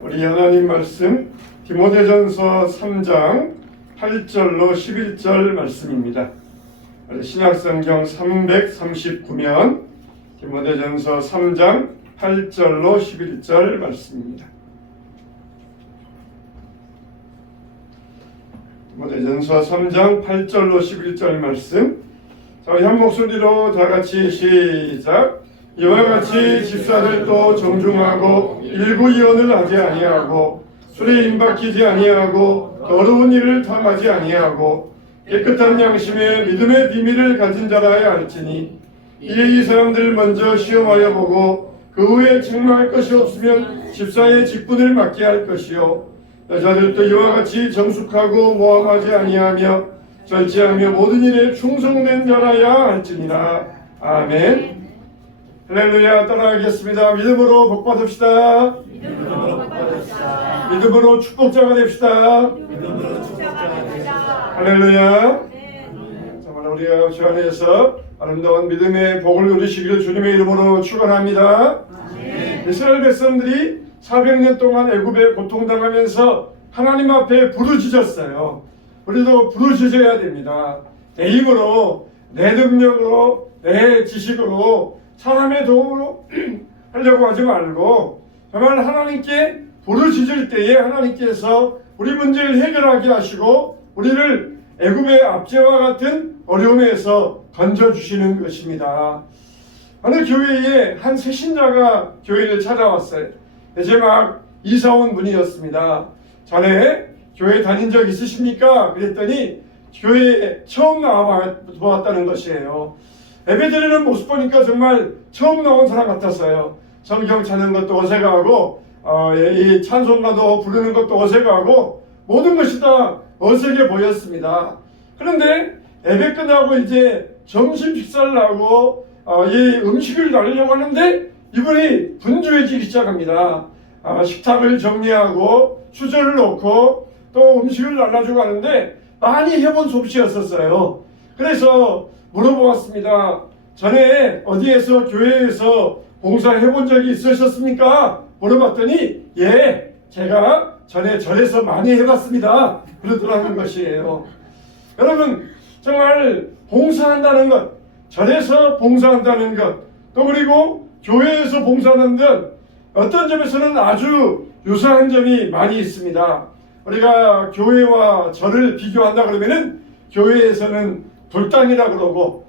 우리 하나님 말씀 디모데전서 3장 8절로 11절 말씀입니다. 신약성경 339면 디모데전서 3장 8절로 11절 말씀입니다. 디모데전서 3장 8절로 11절 말씀. 자, 우리 한 목소리로 다 같이 시작. 이와 같이 집사들도 정중하고 일구이언을 하지 아니하고 술에 임박히지 아니하고 더러운 일을 탐하지 아니하고 깨끗한 양심에 믿음의 비밀을 가진 자라야 할지니 이에 이 사람들 먼저 시험하여 보고 그 후에 책망할 것이 없으면 집사의 직분을 맡게 할 것이요 여자들도 이와 같이 정숙하고 모함하지 아니하며 절제하며 모든 일에 충성된 자라야 할지니라. 아멘. 할렐루야. 따라하겠습니다. 믿음으로 복받읍시다. 믿음으로 축복자가 됩시다. 할렐루야. 정말 우리가 주 안에서 아름다운 믿음의 복을 누리시기를 주님의 이름으로 축원합니다. 이스라엘 백성들이 400년 동안 애굽에 고통당하면서 하나님 앞에 부르짖었어요. 우리도 부르짖어야 됩니다. 내 힘으로, 내 능력으로, 내 지식으로, 사람의 도움으로 하려고 하지 말고 정말 하나님께 부르짖을 때에 하나님께서 우리 문제를 해결하게 하시고 우리를 애굽의 압제와 같은 어려움에서 건져주시는 것입니다. 어느 교회에 한 새신자가 교회를 찾아왔어요. 이제 막 이사 온 분이었습니다. 전에 교회 다닌 적 있으십니까? 그랬더니 교회에 처음 나와 보았다는 것이에요. 예배드리는 모습 보니까 정말 처음 나온 사람 같았어요. 성경 찾는 것도 어색하고 이 찬송가도 부르는 것도 어색하고 모든 것이 다 어색해 보였습니다. 그런데 예배 끝나고 이제 점심 식사를 하고 이 음식을 나누려고 하는데 이분이 분주해지기 시작합니다. 식탁을 정리하고 수저를 놓고 또 음식을 나눠주고 하는데 많이 해본 솜씨였었어요. 그래서 물어보았습니다. 전에 어디에서 교회에서 봉사해본 적이 있으셨습니까? 물어봤더니 예, 제가 전에 절에서 많이 해봤습니다. 그러더라는 것이에요. 여러분 정말 봉사한다는 것, 절에서 봉사한다는 것, 또 그리고 교회에서 봉사하는 것 어떤 점에서는 아주 유사한 점이 많이 있습니다. 우리가 교회와 절을 비교한다 그러면은 교회에서는 불당이라 그러고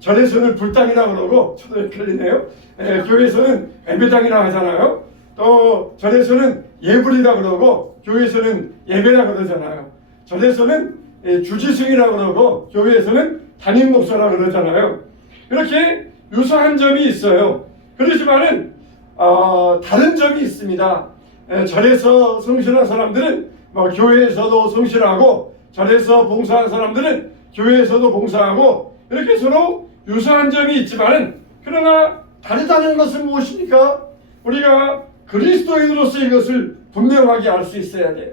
절에서는 불당이라 그러고 저도 헷갈리네요. 교회에서는 예배당이라 하잖아요. 또 절에서는 예불이라 그러고 교회에서는 예배라 그러잖아요. 절에서는 주지승이라 그러고 교회에서는 담임 목사라 그러잖아요. 이렇게 유사한 점이 있어요. 그렇지만은 다른 점이 있습니다. 절에서 성실한 사람들은 교회에서도 성실하고 절에서 봉사한 사람들은 교회에서도 봉사하고 이렇게 서로 유사한 점이 있지만 그러나 다르다는 것은 무엇입니까? 우리가 그리스도인으로서 이것을 분명하게 알 수 있어야 돼요.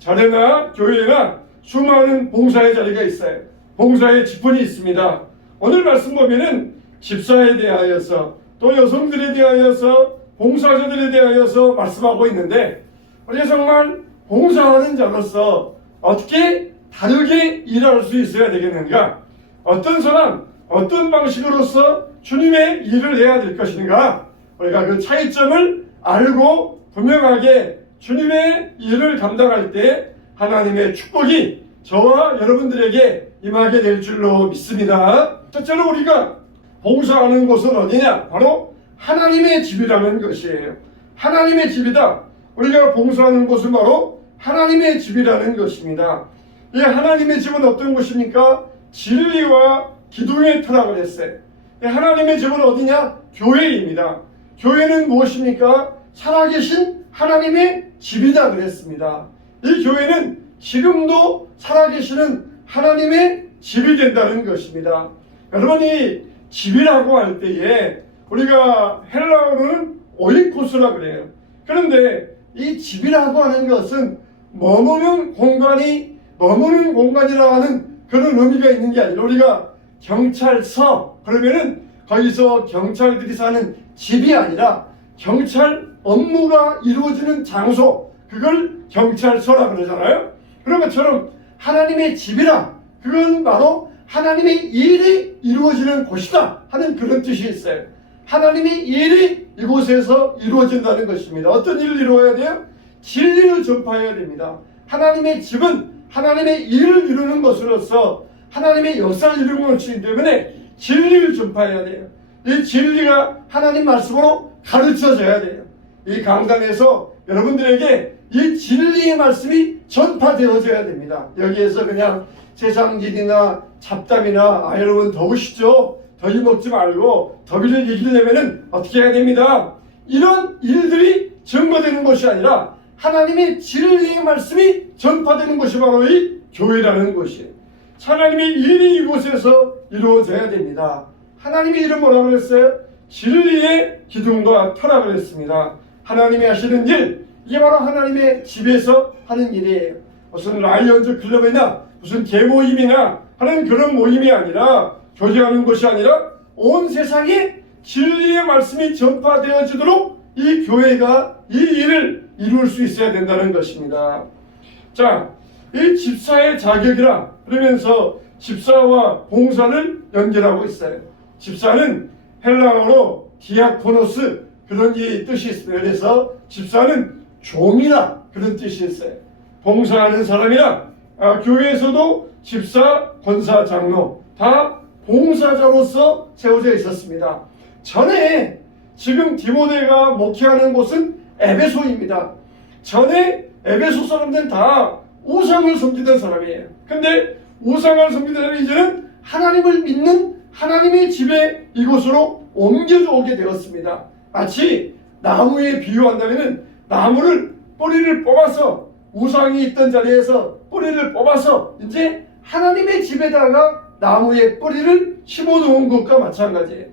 절에나 교회나 수많은 봉사의 자리가 있어요. 봉사의 직분이 있습니다. 오늘 말씀 보면은 집사에 대하여서 또 여성들에 대하여서 봉사자들에 대하여서 말씀하고 있는데 우리가 정말 봉사하는 자로서 어떻게 다르게 일할 수 있어야 되겠는가? 어떤 사람, 어떤 방식으로서 주님의 일을 해야 될 것인가? 우리가 그 차이점을 알고 분명하게 주님의 일을 감당할 때 하나님의 축복이 저와 여러분들에게 임하게 될 줄로 믿습니다. 첫째로 우리가 봉사하는 곳은 어디냐? 바로 하나님의 집이라는 것이에요. 하나님의 집이다. 우리가 봉사하는 곳은 바로 하나님의 집이라는 것입니다. 이 하나님의 집은 어떤 곳입니까? 진리와 기둥의 터라고 했어요. 하나님의 집은 어디냐? 교회입니다. 교회는 무엇입니까? 살아계신 하나님의 집이다 그랬습니다. 이 교회는 지금도 살아계시는 하나님의 집이 된다는 것입니다. 여러분이 집이라고 할 때에 우리가 헬라어로는 오이코스라 그래요. 그런데 이 집이라고 하는 것은 머무는 공간이라고 하는 그런 의미가 있는 게 아니라 우리가 경찰서 그러면은 거기서 경찰들이 사는 집이 아니라 경찰 업무가 이루어지는 장소, 그걸 경찰서라 그러잖아요. 그런 것처럼 하나님의 집이라, 그건 바로 하나님의 일이 이루어지는 곳이다 하는 그런 뜻이 있어요. 하나님의 일이 이곳에서 이루어진다는 것입니다. 어떤 일을 이루어야 돼요? 진리를 전파해야 됩니다. 하나님의 집은 하나님의 일을 이루는 것으로서 하나님의 역사를 이루는 것이기 때문에 진리를 전파해야 돼요. 이 진리가 하나님 말씀으로 가르쳐져야 돼요. 이 강단에서 여러분들에게 이 진리의 말씀이 전파되어져야 됩니다. 여기에서 그냥 세상 일이나 잡담이나 여러분 더우시죠? 더위 먹지 말고 더위를 이기려면 어떻게 해야 됩니다. 이런 일들이 증거되는 것이 아니라 하나님의 진리의 말씀이 전파되는 것이 바로 이 교회라는 것이에요. 하나님의 일이 이곳에서 이루어져야 됩니다. 하나님의 일은 뭐라고 그랬어요? 진리의 기둥과 터라고 그랬습니다. 하나님이 하시는 일, 이게 바로 하나님의 집에서 하는 일이에요. 무슨 라이언즈 클럽이나 무슨 개모임이나 하는 그런 모임이 아니라, 교제하는 것이 아니라 온 세상에 진리의 말씀이 전파되어지도록 이 교회가 이 일을 이룰 수 있어야 된다는 것입니다. 자, 이 집사의 자격이라 그러면서 집사와 봉사를 연결하고 있어요. 집사는 헬라어로 디아코노스, 그런 이 뜻이 있어요. 그래서 집사는 종이라 그런 뜻이 있어요. 봉사하는 사람이라, 교회에서도 집사, 권사, 장로 다 봉사자로서 세워져 있었습니다. 전에 지금 디모데가 목회하는 곳은 에베소입니다. 전에 에베소 사람들은 다 우상을 섬기던 사람이에요. 근데 우상을 섬기던 사람이 이제는 하나님을 믿는 하나님의 집에 이곳으로 옮겨져 오게 되었습니다. 마치 나무에 비유한다면 나무를 뿌리를 뽑아서, 우상이 있던 자리에서 뿌리를 뽑아서 이제 하나님의 집에다가 나무의 뿌리를 심어놓은 것과 마찬가지예요.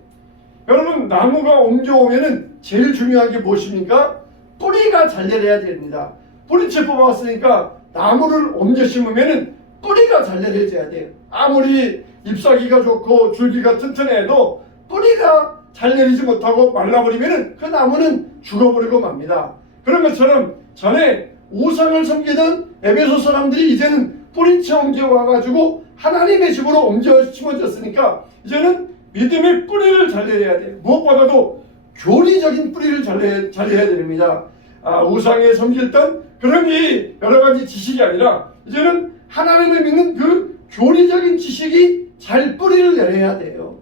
여러분, 나무가 옮겨오면은 제일 중요한 게 무엇입니까? 뿌리가 잘 내려야 됩니다. 뿌리채 뽑았으니까 나무를 옮겨 심으면은 뿌리가 잘 내려져야 돼요. 아무리 잎사귀가 좋고 줄기가 튼튼해도 뿌리가 잘 내리지 못하고 말라버리면은 그 나무는 죽어버리고 맙니다. 그런 것처럼 전에 우상을 섬기던 에베소 사람들이 이제는 뿌리채 옮겨와가지고 하나님의 집으로 옮겨 심어졌으니까 이제는 믿음의 뿌리를 잘 내야 돼요. 무엇보다도 교리적인 뿌리를 잘 내야 됩니다. 우상에 섬겼던 그런 이 여러 가지 지식이 아니라 이제는 하나님을 믿는 그 교리적인 지식이 잘 뿌리를 내려야 돼요.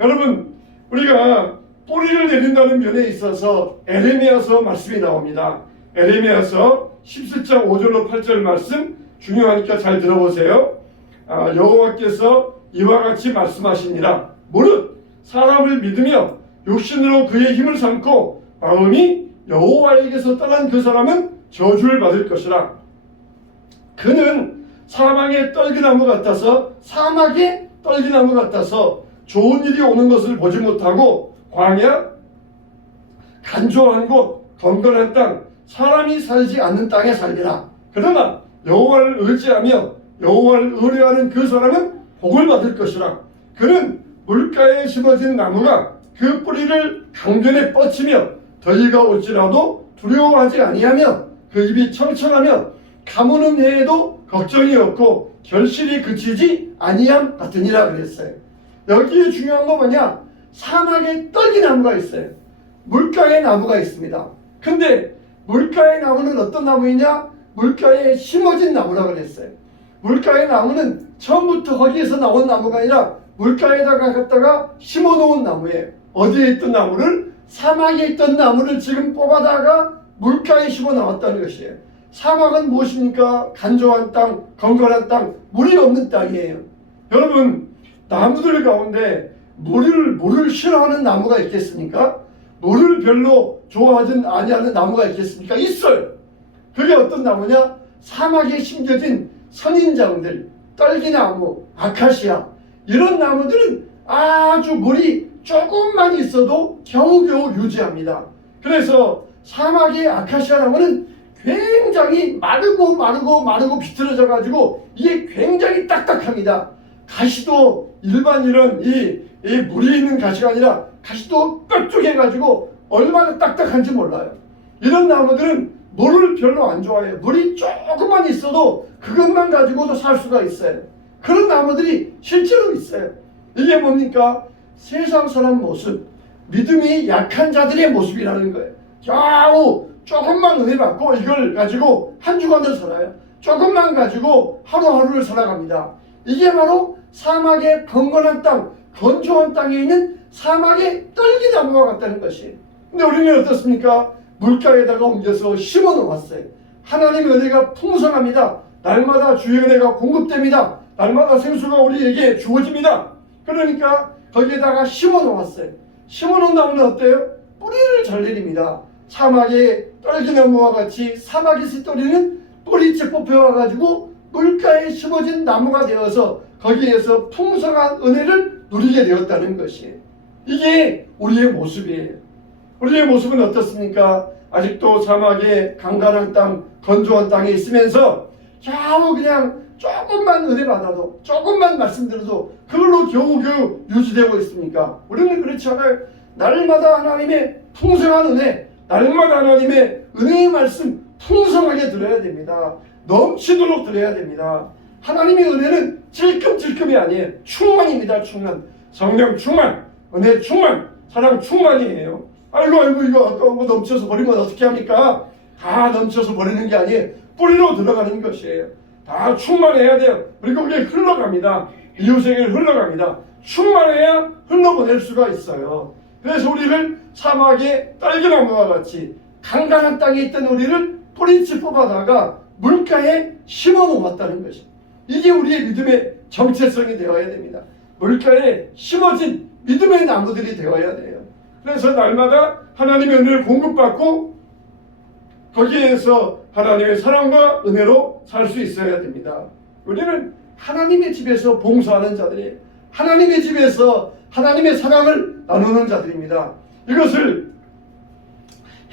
여러분, 우리가 뿌리를 내린다는 면에 있어서 에레미야서 말씀이 나옵니다. 에레미야서 17장 5절로 8절 말씀 중요하니까 잘 들어보세요. 여호와께서 이와 같이 말씀하시니라. 무릇 사람을 믿으며 육신으로 그의 힘을 삼고 마음이 여호와에게서 떠난 그 사람은 저주를 받을 것이라. 그는 사막의 떨기나무 같아서 좋은 일이 오는 것을 보지 못하고 광야, 간조한 곳, 건건한 땅, 사람이 살지 않는 땅에 살리라. 그러나 여호와를 의지하며 여호와를 의뢰하는 그 사람은 복을 받을 것이라. 그는 물가에 심어진 나무가 그 뿌리를 강변에 뻗치며 더위가 올지라도 두려워하지 아니하며 그 입이 청청하며 가무는 해에도 걱정이 없고 결실이 그치지 아니함 같으니라 그랬어요. 여기에 중요한 거 뭐냐? 사막에 떨기나무가 있어요. 물가에 나무가 있습니다. 근데 물가의 나무는 어떤 나무이냐? 물가에 심어진 나무라고 그랬어요. 물가의 나무는 처음부터 거기에서 나온 나무가 아니라 물가에다가 갖다가 심어놓은 나무예요. 어디에 있던 나무를? 사막에 있던 나무를 지금 뽑아다가 물가에 심어 나왔다는 것이에요. 사막은 무엇입니까? 간조한 땅, 건건한 땅, 물이 없는 땅이에요. 여러분, 나무들 가운데 물을 싫어하는 나무가 있겠습니까? 물을 별로 좋아하지 아니하는 나무가 있겠습니까? 있어요. 그게 어떤 나무냐? 사막에 심겨진 선인장들, 떨기나무, 아카시아, 이런 나무들은 아주 물이 조금만 있어도 겨우겨우 유지합니다. 그래서 사막의 아카시아 나무는 굉장히 마르고 비틀어져 가지고 이게 굉장히 딱딱합니다. 가시도 일반 이런 이 물이 있는 가시가 아니라 가시도 뾰족해가지고 얼마나 딱딱한지 몰라요. 이런 나무들은 물을 별로 안 좋아해요. 물이 조금만 있어도 그것만 가지고도 살 수가 있어요. 그런 나무들이 실제로 있어요. 이게 뭡니까? 세상 사람 모습, 믿음이 약한 자들의 모습이라는 거예요. 겨우 조금만 은혜 받고 이걸 가지고 한 주간을 살아요. 조금만 가지고 하루하루를 살아갑니다. 이게 바로 사막의 건건한 땅, 건조한 땅에 있는 사막의 떨기나무와 같다는 것이에요. 근데 우리는 어떻습니까? 물가에다가 옮겨서 심어 놓았어요. 하나님의 은혜가 풍성합니다. 날마다 주의 은혜가 공급됩니다. 날마다 생수가 우리에게 주어집니다. 그러니까 거기에다가 심어 놓았어요. 심어 놓은 나무는 어때요? 뿌리를 잘 내립니다. 사막의 떨기나무와 같이 사막에서 떨리는 뿌리째 뽑혀와가지고 물가에 심어진 나무가 되어서 거기에서 풍성한 은혜를 누리게 되었다는 것이에요. 이게 우리의 모습이에요. 우리의 모습은 어떻습니까? 아직도 사막의 강간한 땅, 건조한 땅에 있으면서 겨우 그냥 조금만 은혜 받아도, 조금만 말씀 들어도 그걸로 겨우겨우 유지되고 있습니까? 우리는 그렇지 않아요. 날마다 하나님의 풍성한 은혜, 날마다 하나님의 은혜의 말씀 풍성하게 들어야 됩니다. 넘치도록 들어야 됩니다. 하나님의 은혜는 질끔질끔이 아니에요. 충만입니다. 충만. 성령 충만, 은혜 충만, 사랑 충만이에요. 아이고 이거 아까운 거 넘쳐서 버리면 어떻게 합니까? 다 넘쳐서 버리는 게 아니에요. 뿌리로 들어가는 것이에요. 다 충만해야 돼요. 그리고 그게 흘러갑니다. 이웃에게 흘러갑니다. 충만해야 흘러보낼 수가 있어요. 그래서 우리를 사막의 딸기나무와 같이 강간한 땅에 있던 우리를 뿌리째 뽑아다가 물가에 심어 놓았다는 것입니다. 이게 우리의 믿음의 정체성이 되어야 됩니다. 물가에 심어진 믿음의 나무들이 되어야 돼요. 그래서 날마다 하나님의 은혜를 공급받고 거기에서 하나님의 사랑과 은혜로 살 수 있어야 됩니다. 우리는 하나님의 집에서 봉사하는 자들이에요. 하나님의 집에서 하나님의 사랑을 나누는 자들입니다. 이것을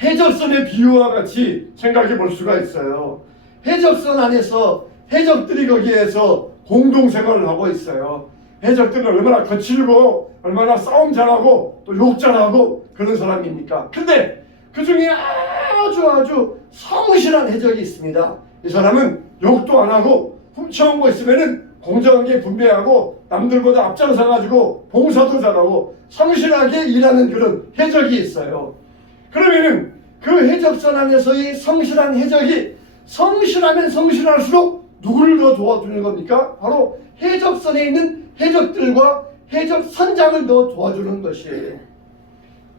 해적선의 비유와 같이 생각해 볼 수가 있어요. 해적선 안에서 해적들이 거기에서 공동생활을 하고 있어요. 해적들은 얼마나 거칠고 얼마나 싸움 잘하고 또 욕 잘하고 그런 사람입니까? 근데 그 중에 아주 성실한 해적이 있습니다. 이 사람은 욕도 안 하고 훔쳐온 거 있으면은 공정하게 분배하고 남들보다 앞장서가지고 봉사도 잘하고 성실하게 일하는 그런 해적이 있어요. 그러면은 그 해적선 안에서의 성실한 해적이 성실하면 성실할수록 누구를 더 도와주는 겁니까? 바로 해적선에 있는 해적들과 해적선장을 더 도와주는 것이에요.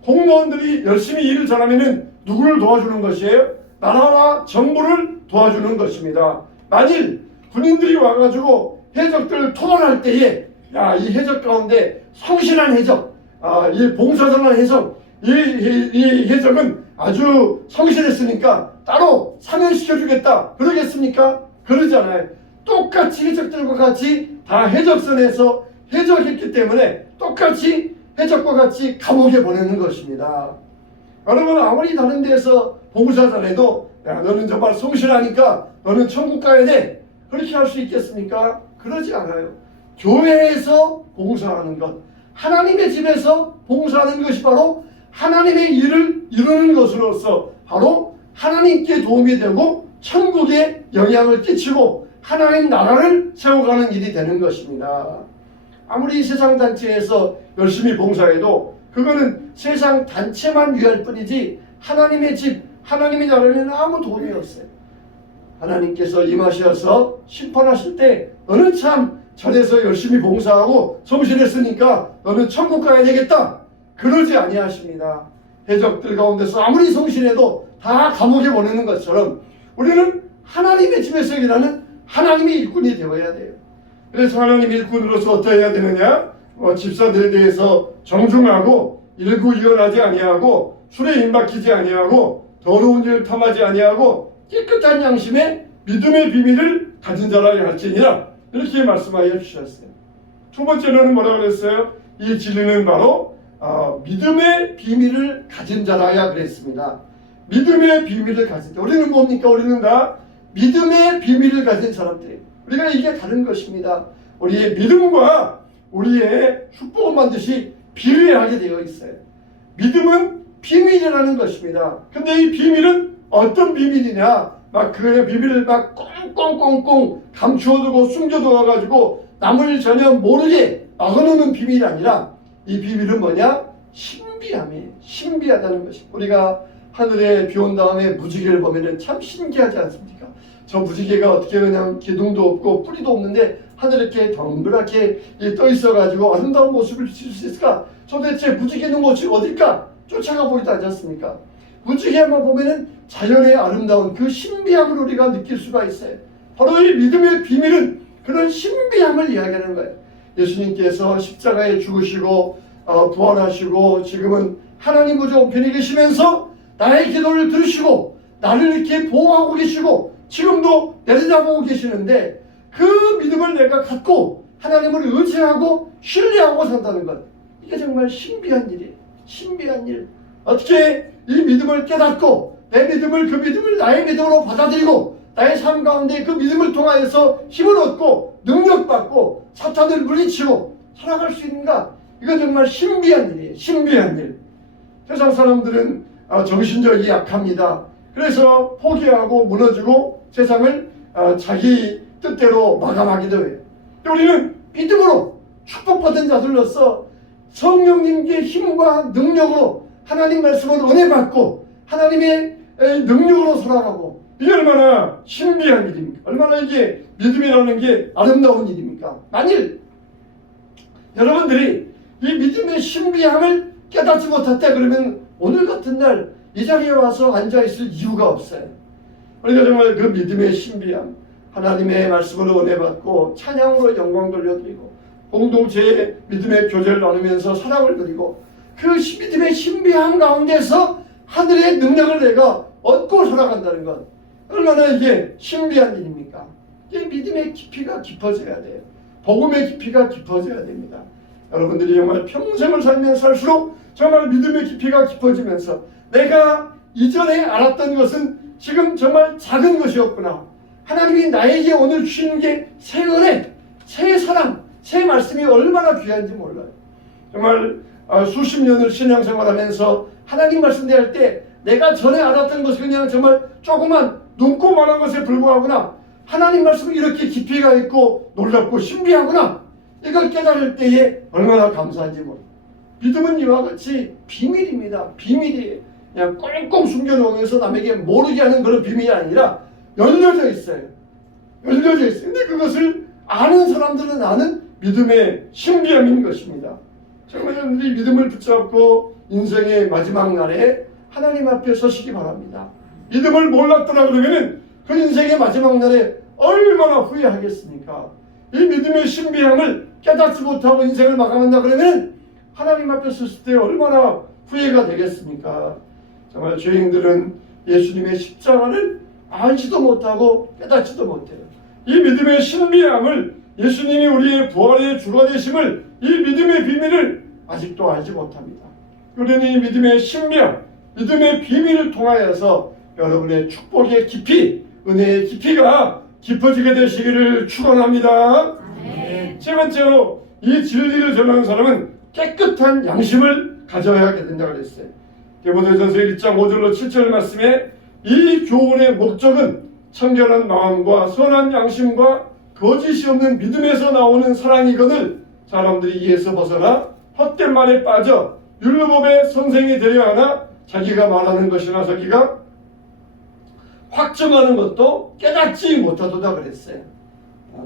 공무원들이 열심히 일을 잘하면은 누구를 도와주는 것이에요? 나라와 정부를 도와주는 것입니다. 만일 군인들이 와가지고 해적들 토론할 때에 이 해적 가운데 성실한 해적, 이 봉사자는 해적, 이 해적은 아주 성실했으니까 따로 사면시켜주겠다 그러겠습니까? 그러지 않아요. 똑같이 해적들과 같이 다 해적선에서 해적했기 때문에 똑같이 해적과 같이 감옥에 보내는 것입니다. 여러분 아무리 다른 데서 봉사 잘해도 너는 정말 성실하니까 너는 천국 가야 돼 그렇게 할 수 있겠습니까? 그러지 않아요. 교회에서 봉사하는 것, 하나님의 집에서 봉사하는 것이 바로 하나님의 일을 이루는 것으로서 바로 하나님께 도움이 되고 천국에 영향을 끼치고 하나님 나라를 세워가는 일이 되는 것입니다. 아무리 세상 단체에서 열심히 봉사해도 그거는 세상 단체만 위할 뿐이지 하나님의 집, 하나님의 나라에는 아무 도움이 없어요. 하나님께서 임하셔서 심판하실 때 너는 참 절에서 열심히 봉사하고 성실했으니까 너는 천국 가야 되겠다 그러지 아니하십니다. 해적들 가운데서 아무리 성실해도 다 감옥에 보내는 것처럼 우리는 하나님의 집에서 일하는 하나님의 일꾼이 되어야 돼요. 그래서 하나님의 일꾼으로서 어떻게 해야 되느냐? 집사들에 대해서 정중하고 일구이연하지 아니하고 술에 입막히지 아니하고 더러운 일 탐하지 아니하고 깨끗한 양심에 믿음의 비밀을 가진 자라 할지니라 이렇게 말씀하여 주셨어요. 두 번째로는 뭐라고 그랬어요? 이 진리는 바로 믿음의 비밀을 가진 자라야 그랬습니다. 믿음의 비밀을 가진 자. 우리는 뭡니까? 우리는 다 믿음의 비밀을 가진 사람들이에요. 우리가 이게 다른 것입니다. 우리의 믿음과 우리의 축복은 반드시 비례하게 되어 있어요. 믿음은 비밀이라는 것입니다. 근데 이 비밀은 어떤 비밀이냐? 막 그 비밀을 막 꽁꽁꽁꽁 감추어두고 숨겨두어가지고 남을 전혀 모르게 막아놓는 비밀이 아니라 이 비밀은 뭐냐? 신비함이에요. 신비하다는 것이. 우리가 하늘에 비 온 다음에 무지개를 보면은 참 신기하지 않습니까? 저 무지개가 어떻게 그냥 기둥도 없고 뿌리도 없는데 하늘에 이렇게 덩그랗게 떠 있어가지고 아름다운 모습을 비칠 수 있을까? 도대체 무지개는 곳이 어딜까? 쫓아가 보지도 않지 않습니까? 무지개만 보면은 자연의 아름다운 그 신비함을 우리가 느낄 수가 있어요. 바로 이 믿음의 비밀은 그런 신비함을 이야기하는 거예요. 예수님께서 십자가에 죽으시고 부활하시고 지금은 하나님 보좌 우편에 계시면서 나의 기도를 들으시고 나를 이렇게 보호하고 계시고 지금도 내려다보고 계시는데 그 믿음을 내가 갖고 하나님을 의지하고 신뢰하고 산다는 것, 이게 정말 신비한 일이에요. 신비한 일. 어떻게 이 믿음을 깨닫고 내 믿음을 그 믿음을 나의 믿음으로 받아들이고 나의 삶 가운데 그 믿음을 통하여서 힘을 얻고 능력받고 사탄을 물리치고 살아갈 수 있는가? 이건 정말 신비한 일이에요. 신비한 일. 세상 사람들은 정신력이 약합니다. 그래서 포기하고 무너지고 세상을 자기 뜻대로 마감하기도 해요. 우리는 믿음으로 축복받은 자들로서 성령님께 힘과 능력으로 하나님 말씀을 은혜 받고 하나님의 능력으로 살아가고, 이게 얼마나 신비한 일입니까? 얼마나 이게 믿음이라는 게 아름다운 일입니까? 만일 여러분들이 이 믿음의 신비함을 깨닫지 못했다 그러면 오늘 같은 날 이 자리에 와서 앉아있을 이유가 없어요. 우리가 정말 그 믿음의 신비함, 하나님의 말씀으로 은혜 받고 찬양으로 영광 돌려드리고 공동체의 믿음의 교제를 나누면서 사랑을 드리고 그 믿음의 신비함 가운데서 하늘의 능력을 내가 얻고 살아간다는 것, 얼마나 이게 신비한 일입니까? 이게 믿음의 깊이가 깊어져야 돼요. 복음의 깊이가 깊어져야 됩니다. 여러분들이 정말 평생을 살면 살수록 정말 믿음의 깊이가 깊어지면서 내가 이전에 알았던 것은 지금 정말 작은 것이었구나. 하나님이 나에게 오늘 주시는 게 새 은혜, 새 사랑, 새 말씀이 얼마나 귀한지 몰라요. 정말 수십 년을 신앙생활하면서 하나님 말씀 대할 때 내가 전에 알았던 것이 그냥 정말 조그만 눈꼽만한 것에 불과하구나. 하나님 말씀이 이렇게 깊이가 있고 놀랍고 신비하구나. 이걸 깨달을 때에 얼마나 감사한지 몰라요. 믿음은 이와 같이 비밀입니다. 비밀이에요. 그냥 꽁꽁 숨겨놓으면서 남에게 모르게 하는 그런 비밀이 아니라 열려져 있어요. 열려져 있어요. 근데 그것을 아는 사람들은 아는 믿음의 신비함인 것입니다. 정말 여러분들이 믿음을 붙잡고 인생의 마지막 날에 하나님 앞에 서시기 바랍니다. 믿음을 몰랐더라 그러면 그 인생의 마지막 날에 얼마나 후회하겠습니까? 이 믿음의 신비함을 깨닫지 못하고 인생을 마감한다 그러면 하나님 앞에 섰을 때 얼마나 후회가 되겠습니까? 정말 죄인들은 예수님의 십자가를 알지도 못하고 깨닫지도 못해요. 이 믿음의 신비함을, 예수님이 우리의 부활의 주가 되심을, 이 믿음의 비밀을 아직도 알지 못합니다. 우리는 이 믿음의 신비함, 믿음의 비밀을 통하여서 여러분의 축복의 깊이, 은혜의 깊이가 깊어지게 되시기를 축원합니다. 세 번째로 이 진리를 전하는 사람은 깨끗한 양심을 가져야 된다고 그랬어요. 디모데전서 1장 5절로 7절 말씀에 이 교훈의 목적은 청결한 마음과 선한 양심과 거짓이 없는 믿음에서 나오는 사랑이거늘 사람들이 이에서 벗어나 헛된 말에 빠져 율법의 선생이 되려 하나 자기가 말하는 것이나 자기가 확정하는 것도 깨닫지 못하도다 그랬어요.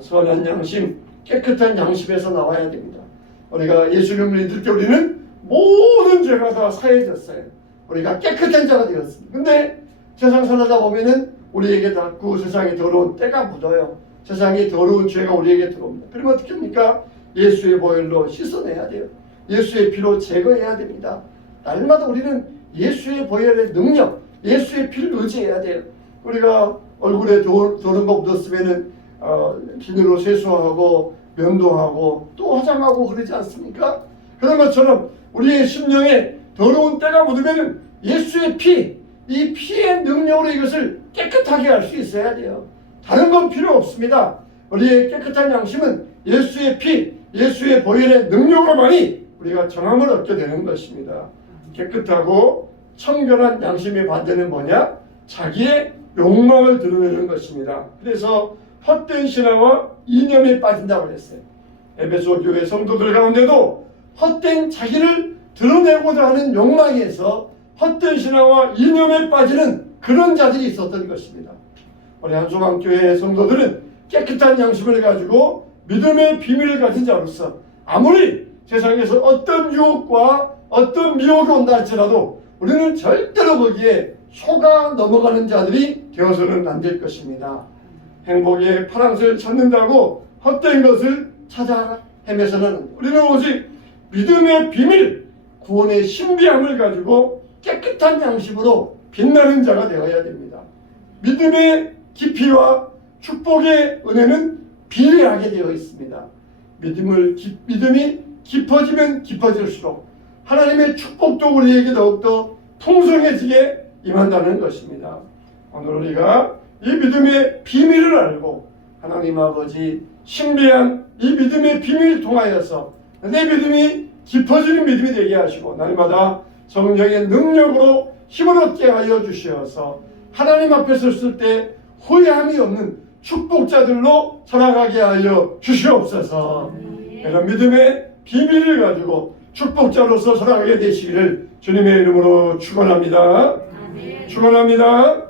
선한 양심, 깨끗한 양심에서 나와야 됩니다. 우리가 예수님을 믿을 때 우리는 모든 죄가 다 사해졌어요. 우리가 깨끗한 자가 되었습니다. 근데 세상 살아다 보면은 우리에게 자꾸 세상에 더러운 때가 묻어요. 세상에 더러운 죄가 우리에게 들어옵니다. 그러면 어떻게 합니까? 예수의 보혈로 씻어내야 돼요. 예수의 피로 제거해야 됩니다. 날마다 우리는 예수의 보혈의 능력, 예수의 피를 의지해야 돼요. 우리가 얼굴에 더러운 거 묻었으면은 비누로 세수하고 면도하고 또 화장하고 그러지 않습니까? 그런 것처럼 우리의 심령에 더러운 때가 묻으면 예수의 피, 이 피의 능력으로 이것을 깨끗하게 할 수 있어야 돼요. 다른 건 필요 없습니다. 우리의 깨끗한 양심은 예수의 피, 예수의 보혈의 능력으로만이 우리가 정함을 얻게 되는 것입니다. 깨끗하고 청결한 양심의 반대는 뭐냐? 자기의 욕망을 드러내는 것입니다. 그래서 헛된 신화와 이념에 빠진다고 했어요. 에베소 교회 성도들 가운데도 헛된 자기를 드러내고자 하는 욕망에서 헛된 신화와 이념에 빠지는 그런 자들이 있었던 것입니다. 우리 한송암교회 성도들은 깨끗한 양심을 가지고 믿음의 비밀을 가진 자로서 아무리 세상에서 어떤 유혹과 어떤 미혹이 온다 할지라도 우리는 절대로 거기에 속아 넘어가는 자들이 되어서는 안 될 것입니다. 행복의 파랑새를 찾는다고 헛된 것을 찾아 헤매서는 우리는 오직 믿음의 비밀, 구원의 신비함을 가지고 깨끗한 양심으로 빛나는 자가 되어야 됩니다. 믿음의 깊이와 축복의 은혜는 비례하게 되어 있습니다. 믿음이 깊어지면 깊어질수록 하나님의 축복도 우리에게 더욱더 풍성해지게 임한다는 것입니다. 오늘 우리가 이 믿음의 비밀을 알고 하나님 아버지 신비한 이 믿음의 비밀을 통하여서 내 믿음이 깊어지는 믿음이 되게 하시고 날마다 성령의 능력으로 힘을 얻게 하여 주시어서 하나님 앞에 섰을 때 후회함이 없는 축복자들로 살아가게 하여 주시옵소서. 이런 믿음의 비밀을 가지고 축복자로서 살아가게 되시기를 주님의 이름으로 축원합니다. 축원합니다.